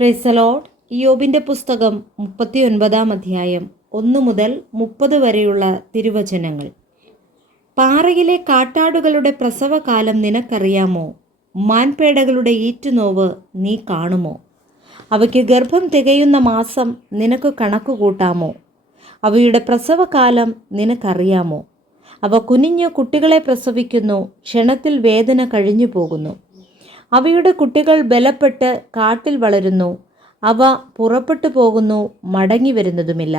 Praise the Lord. യോബിൻ്റെ പുസ്തകം 39 അധ്യായം 1 മുതൽ 30 വരെയുള്ള തിരുവചനങ്ങൾ. പാറയിലെ കാട്ടാടുകളുടെ പ്രസവകാലം നിനക്കറിയാമോ? മാൻപേടകളുടെ ഈറ്റുനോവ് നീ കാണുമോ? അവയ്ക്ക് ഗർഭം തികയുന്ന മാസം നിനക്ക് കണക്കുകൂട്ടാമോ? അവയുടെ പ്രസവകാലം നിനക്കറിയാമോ? അവ കുനിഞ്ഞു കുട്ടികളെ പ്രസവിക്കുന്നു, ക്ഷണത്തിൽ വേദന കഴിഞ്ഞു പോകുന്നു. അവയുടെ കുട്ടികൾ ബലപ്പെട്ട് കാട്ടിൽ വളരുന്നു, അവ പുറപ്പെട്ടു പോകുന്നു, മടങ്ങി വരുന്നതുമില്ല.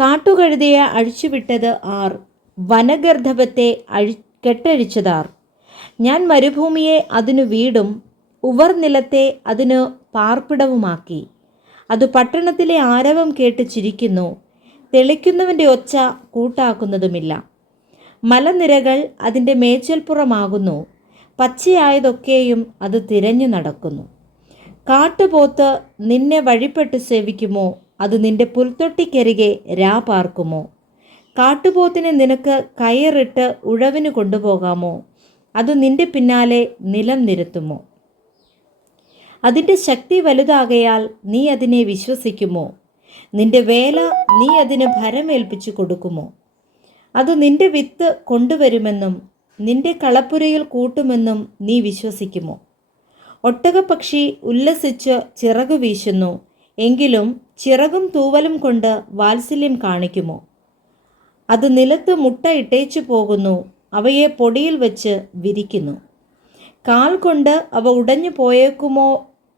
കാട്ടുകഴുതയെ അഴിച്ചുവിട്ടത് ആർ? വനഗർദ്ധവത്തെ കെട്ടഴിച്ചതാർ? ഞാൻ മരുഭൂമിയെ അതിനു വീടും ഉവർനിലത്തെ അതിനു പാർപ്പിടവുമാക്കി. അത് പട്ടണത്തിലെ ആരവം കേട്ട് ചിരിക്കുന്നു, തെളിക്കുന്നവൻ്റെ ഒച്ച കൂട്ടാക്കുന്നതുമില്ല. മലനിരകൾ അതിൻ്റെ മേച്ചൽപ്പുറമാകുന്നു, പച്ചയായതൊക്കെയും അത് തിരഞ്ഞു നടക്കുന്നു. കാട്ടുപോത്ത് നിന്നെ വഴിപ്പെട്ട് സേവിക്കുമോ? അത് നിന്റെ പുൽത്തൊട്ടിക്കരികെ രാ പാർക്കുമോ? കാട്ടുപോത്തിനെ നിനക്ക് കയറിട്ട് ഉഴവിന് കൊണ്ടുപോകാമോ? അത് നിന്റെ പിന്നാലെ നിലം നിരത്തുമോ? അതിൻ്റെ ശക്തി വലുതാകയാൽ നീ അതിനെ വിശ്വസിക്കുമോ? നിന്റെ വേല നീ അതിന് ഭരമേൽപ്പിച്ചു കൊടുക്കുമോ? അത് നിന്റെ വിത്ത് കൊണ്ടുവരുമെന്നും നിന്റെ കളപ്പുരയിൽ കൂട്ടുമെന്നും നീ വിശ്വസിക്കുമോ? ഒട്ടകപ്പക്ഷി ഉല്ലസിച്ച് ചിറകു വീശുന്നു, എങ്കിലും ചിറകും തൂവലും കൊണ്ട് വാത്സല്യം കാണിക്കുമോ? അത് നിലത്ത് മുട്ട ഇട്ടേച്ചു പോകുന്നു, അവയെ പൊടിയിൽ വെച്ച് വിരിക്കുന്നു. കാൽ കൊണ്ട് അവ ഉടഞ്ഞു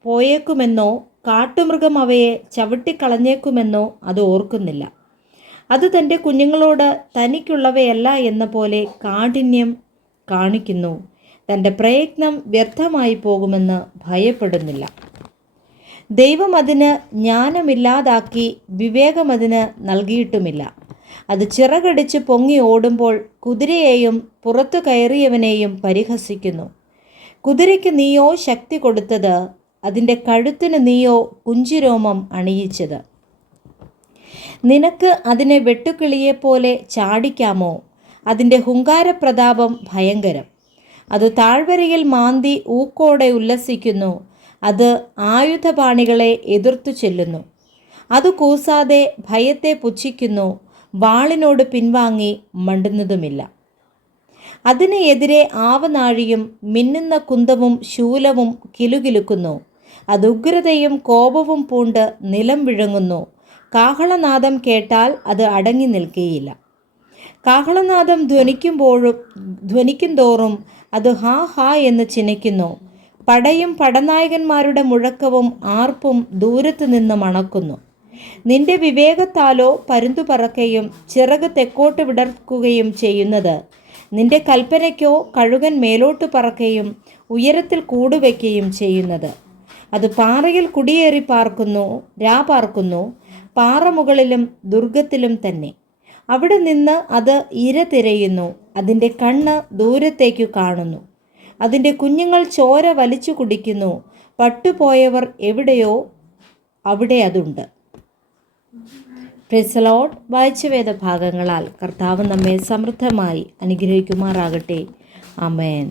പോയേക്കുമെന്നോ കാട്ടുമൃഗം അവയെ ചവിട്ടിക്കളഞ്ഞേക്കുമെന്നോ അത് ഓർക്കുന്നില്ല. അത് തൻ്റെ കുഞ്ഞുങ്ങളോട് തനിക്കുള്ളവയല്ല എന്ന പോലെ കാഠിന്യം കാണിക്കുന്നു, തൻ്റെ പ്രയത്നം വ്യർത്ഥമായി പോകുമെന്ന് ഭയപ്പെടുന്നില്ല. ദൈവം അതിന് ജ്ഞാനമില്ലാതാക്കി, വിവേകം അതിന് നൽകിയിട്ടുമില്ല. അത് ചിറകടിച്ച് പൊങ്ങി ഓടുമ്പോൾ കുതിരയെയും പുറത്തു കയറിയവനെയും പരിഹസിക്കുന്നു. കുതിരയ്ക്ക് നീയോ ശക്തി കൊടുത്തത്, അതിൻ്റെ കഴുത്തിന് നീയോ കുഞ്ചിരോമം അണിയിച്ചത്. നിനക്ക് അതിനെ വെട്ടുക്കിളിയെപ്പോലെ ചാടിക്കാമോ? അതിൻ്റെ ഹുങ്കാരപ്രതാപം ഭയങ്കരം. അത് താഴ്വരയിൽ മാന്തി ഊക്കോടെ ഉല്ലസിക്കുന്നു, അത് ആയുധപാണികളെ എതിർത്തു ചെല്ലുന്നു. അത് കൂസാതെ ഭയത്തെ പുച്ഛിക്കുന്നു, വാളിനോട് പിൻവാങ്ങി മണ്ടുന്നതുമില്ല. അതിന് എതിരെ ആവനാഴിയും മിന്നുന്ന കുന്തവും ശൂലവും കിലുകിലുക്കുന്നു. അത് ഉഗ്രതയും കോപവും പൂണ്ട് നിലം വിഴുങ്ങുന്നു. കാഹളനാദം കേട്ടാൽ അത് അടങ്ങി നിൽക്കുകയില്ല. കാഹളനാദം ധ്വനിക്കും തോറും അത് ഹാ ഹാ എന്ന് ചിനയ്ക്കുന്നു. പടയും പടനായകന്മാരുടെ മുഴക്കവും ആർപ്പും ദൂരത്ത് നിന്ന് മണക്കുന്നു. നിന്റെ വിവേകത്താലോ പരുന്തു പറക്കുകയും ചിറക് തെക്കോട്ട് വിടർക്കുകയും ചെയ്യുന്നത്? നിന്റെ കൽപ്പനയ്ക്കോ കഴുകൻ മേലോട്ട് പറക്കുകയും ഉയരത്തിൽ കൂടുവയ്ക്കുകയും ചെയ്യുന്നത്? അത് പാറയിൽ കുടിയേറി പാർക്കുന്നു, പാറമുകളിലും ദുർഗത്തിലും തന്നെ. അവിടെ നിന്ന് അത് ഇര തിരയുന്നു, അതിൻ്റെ കണ്ണ് ദൂരത്തേക്കു കാണുന്നു. അതിൻ്റെ കുഞ്ഞുങ്ങൾ ചോര വലിച്ചു കുടിക്കുന്നു, പട്ടുപോയവർ എവിടെയോ അവിടെ അതുണ്ട്. Praise the Lord. വായിച്ച വേദഭാഗങ്ങളാൽ കർത്താവ് നമ്മെ സമൃദ്ധമായി അനുഗ്രഹിക്കുമാറാകട്ടെ. ആമേൻ.